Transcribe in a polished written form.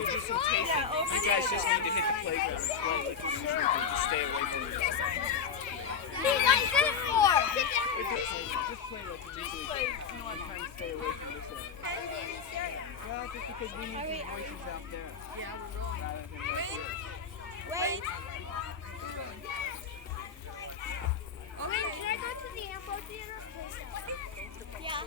we'll do some tasting. You guys just need to hit the playground and play like you usually do. Just stay away from it. What is it for? Just play like you usually do. And kind of stay away from this area. Well, just because we need some voices out there. Yeah, we're rolling. Rather than right here. Wait. Wait, can I go to the amphitheater? Yeah.